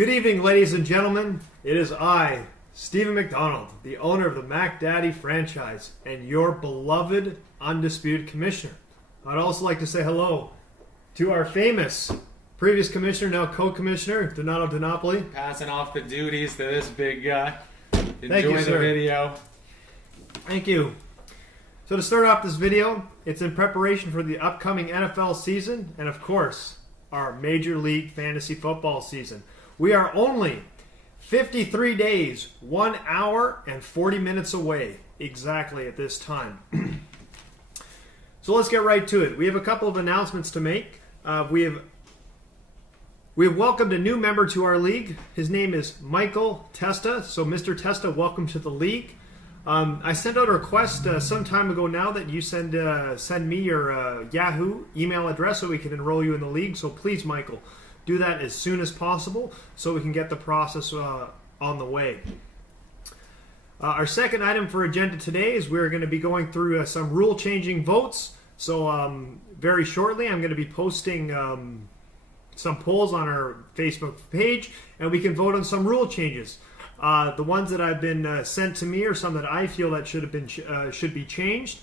Good evening, ladies and gentlemen. It is I, Stephen MacDonald, the owner of the Mac Daddy franchise and your beloved Undisputed Commissioner. I'd also like to say hello to our famous previous commissioner, now co-commissioner, Donato DiNapoli. Passing off the duties to this big guy. Thank you, Enjoy sir. the video. Thank you. So to start off this video, it's in preparation for the upcoming NFL season and, of course, our Major League Fantasy Football season. We are only 53 days, 1 hour, and 40 minutes away exactly at this time. So let's get right to it. We have a couple of announcements to make. We have welcomed a new member to our league. His name is Michael Testa. So Mr. Testa, welcome to the league. I sent out a request some time ago now that you send me your Yahoo email address so we can enroll you in the league. So please, Michael, do that as soon as possible so we can get the process on the way. Our second item for agenda today is we're going to be going through some rule-changing votes. So very shortly I'm going to be posting some polls on our Facebook page, and we can vote on some rule changes. The ones that have been sent to me are some that I feel that should be changed.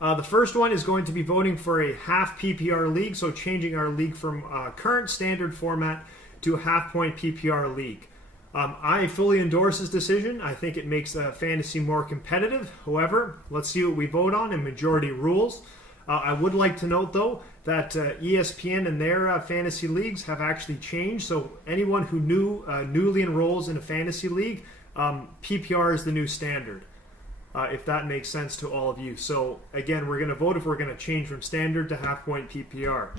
The first one is going to be voting for a half PPR league, so changing our league from current standard format to a half-point PPR league. I fully endorse this decision. I think it makes fantasy more competitive. However, let's see what we vote on in majority rules. I would like to note, though, that ESPN and their fantasy leagues have actually changed. So anyone who newly enrolls in a fantasy league, PPR is the new standard, if that makes sense to all of you. So again, we're going to vote if we're going to change from standard to half-point PPR.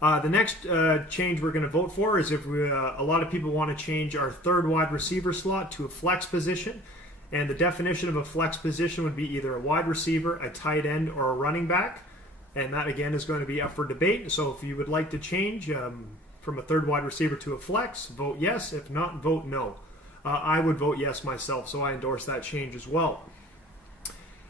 The next change we're going to vote for is if a lot of people want to change our third wide receiver slot to a flex position. And the definition of a flex position would be either a wide receiver, a tight end, or a running back. And that, again, is going to be up for debate. So if you would like to change from a third wide receiver to a flex, vote yes. If not, vote no. I would vote yes myself, so I endorse that change as well.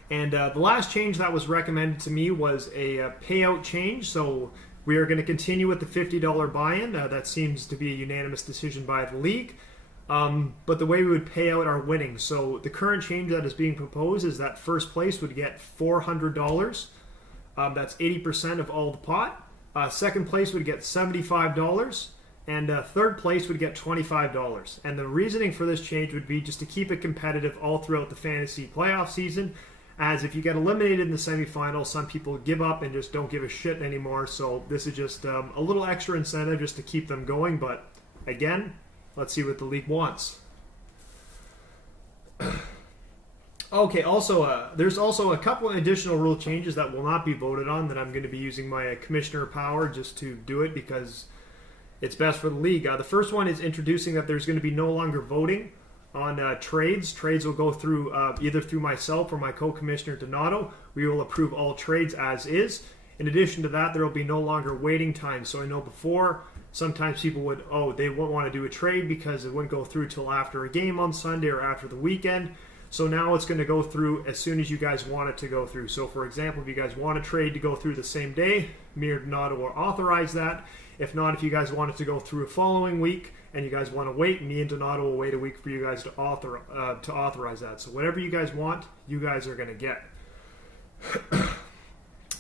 And the last change that was recommended to me was a payout change. So we are going to continue with the $50 buy-in. That seems to be a unanimous decision by the league. But the way we would pay out our winnings. So the current change that is being proposed is that first place would get $400. That's 80% of all the pot. Second place would get $75. And third place would get $25. And the reasoning for this change would be just to keep it competitive all throughout the fantasy playoff season. As if you get eliminated in the semifinals, some people give up and just don't give a shit anymore. So this is just a little extra incentive just to keep them going. But again, let's see what the league wants. Okay, also, there's also a couple additional rule changes that will not be voted on that I'm going to be using my commissioner power just to do it because it's best for the league. The first one is introducing that there's going to be no longer voting on trades. Trades will go through either through myself or my co-commissioner Donato. We will approve all trades as is. In addition to that, there will be no longer waiting time. So I know before, sometimes people they won't want to do a trade because it wouldn't go through till after a game on Sunday or after the weekend. So now it's going to go through as soon as you guys want it to go through. So for example, if you guys want a trade to go through the same day, me or Donato will authorize that. If not, if you guys want it to go through a following week and you guys want to wait, me and Donato will wait a week for you guys to authorize that. So whatever you guys want, you guys are going to get.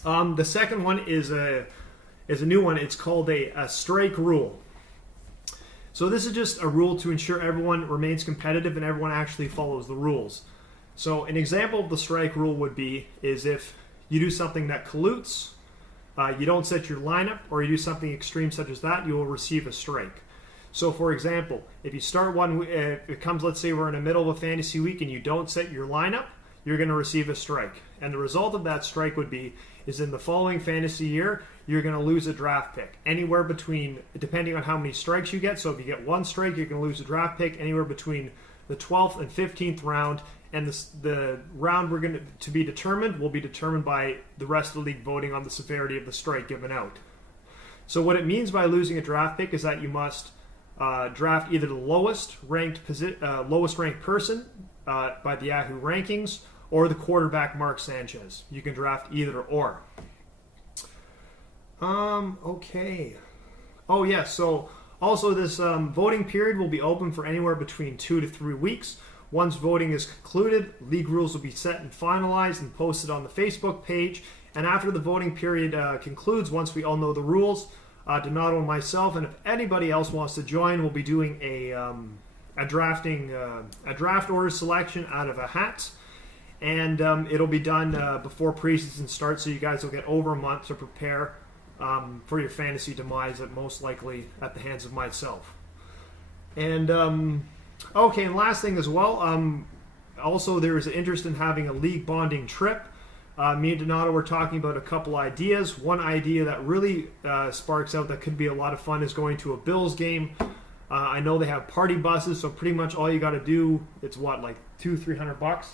The second one is a new one. It's called a strike rule. So this is just a rule to ensure everyone remains competitive and everyone actually follows the rules. So an example of the strike rule is if you do something that collutes, you don't set your lineup, or you do something extreme such as that, you will receive a strike. So for example, if you start let's say we're in the middle of a fantasy week and you don't set your lineup, you're going to receive a strike. And the result of that strike is in the following fantasy year, you're going to lose a draft pick. Anywhere between, depending on how many strikes you get, so if you get one strike, you're going to lose a draft pick anywhere between the 12th and 15th round. And the round to be determined will be determined by the rest of the league voting on the severity of the strike given out. So what it means by losing a draft pick is that you must draft either the lowest ranked person by the Yahoo rankings, or the quarterback Mark Sanchez. You can draft either or. Okay. Oh yeah, so Also, this voting period will be open for anywhere between 2 to 3 weeks. Once voting is concluded, league rules will be set and finalized and posted on the Facebook page. And after the voting period concludes, once we all know the rules, Donato and myself, and if anybody else wants to join, we'll be doing a draft order selection out of a hat. And it'll be done before preseason starts, so you guys will get over a month to prepare for your fantasy demise, at most likely at the hands of myself. And okay, and last thing as well, also there is an interest in having a league bonding trip. Me and Donato were talking about a couple ideas. One idea that really sparks out that could be a lot of fun is going to a Bills game. I know they have party buses, so pretty much all you got to do, it's what, like $200-300?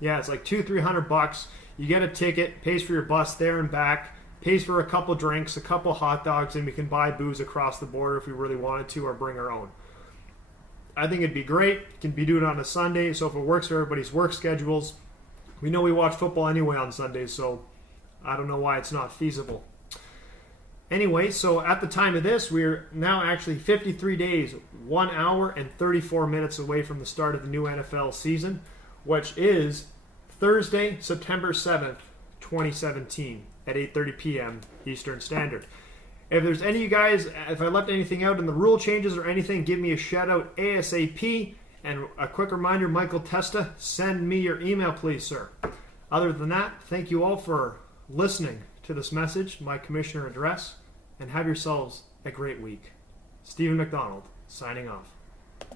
Yeah, it's like $200-300. You get a ticket, pays for your bus there and back, pays for a couple drinks, a couple hot dogs, and we can buy booze across the border if we really wanted to, or bring our own. I think it'd be great. You can be doing it on a Sunday, so if it works for everybody's work schedules. We know we watch football anyway on Sundays, so I don't know why it's not feasible. Anyway, so at the time of this, we're now actually 53 days, 1 hour, and 34 minutes away from the start of the new NFL season, which is Thursday, September 7th, 2017 at 8:30 p.m. Eastern Standard. If there's any of you guys, if I left anything out in the rule changes or anything, give me a shout out ASAP. And a quick reminder, Michael Testa, send me your email, please, sir. Other than that, thank you all for listening to this message, my commissioner address, and have yourselves a great week. Stephen MacDonald, signing off.